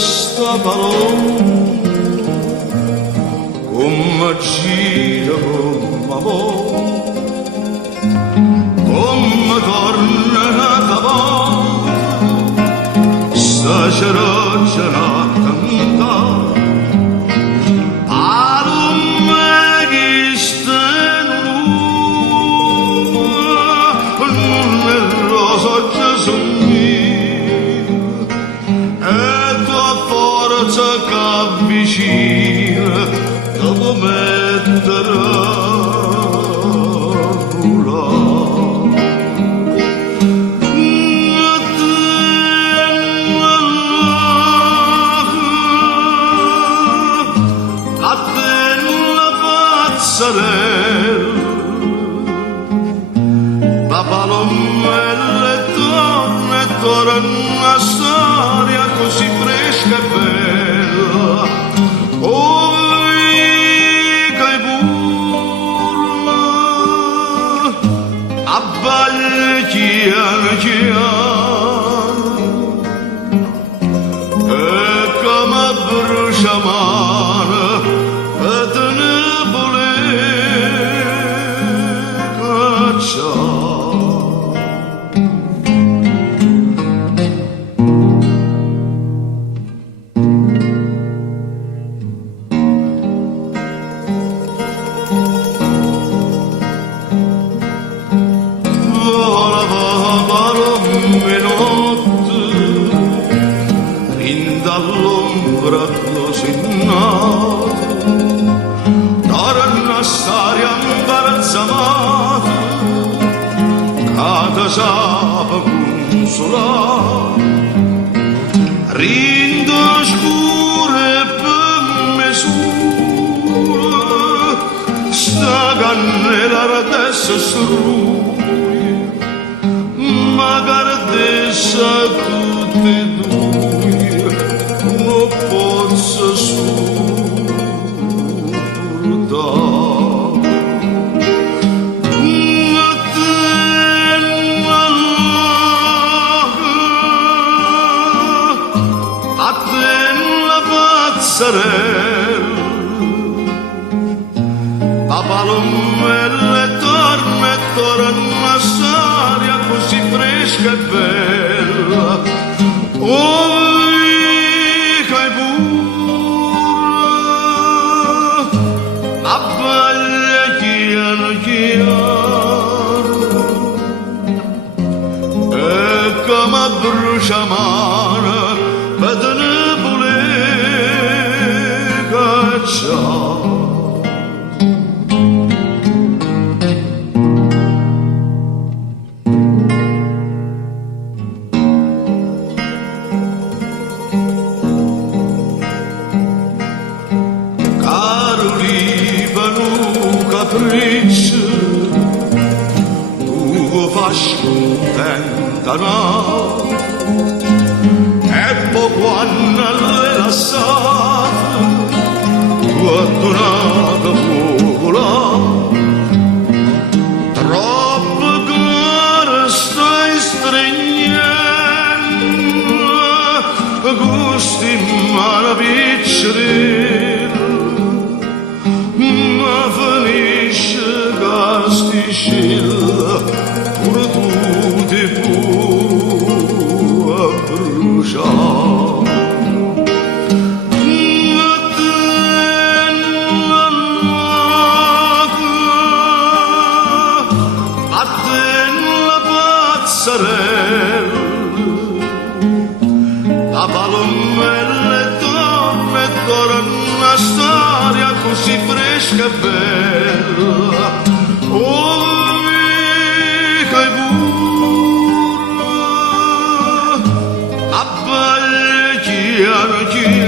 sta paloma come gira come va, come torna a cavare, sta ceroccia a cantare. Paloma che sta in lume, non è rosa Gesù mio, e tua forza che avvicina dopo metterà la palomella torna una storia così fresca e bella. Oh, che burla abbaglia chiano chiano e come brucia mano e te ne dall'ombra closinata torna a stare imbarazzata cada sapa consolata rindo scure per mesura sta cannella adesso struie magari adesso tutte e due non posso supportare. A te la pazzarella, la palomella torna una storia così fresca e bella. Oh, abbaglia chiano chiano e come brucia mano per te ne voler cacciare. Capriccio, tu fai contenta no? E poi quando l'hai lasciata, tu hai donato vola. Troppo cara stai stringendo, gusti male piccerino, ma finisce casticella pure tu ti puoi bruciare. A te la pazzarella, la palomella torna una storia così fresca e bella. Oh, che burla abbaglia chiano chiano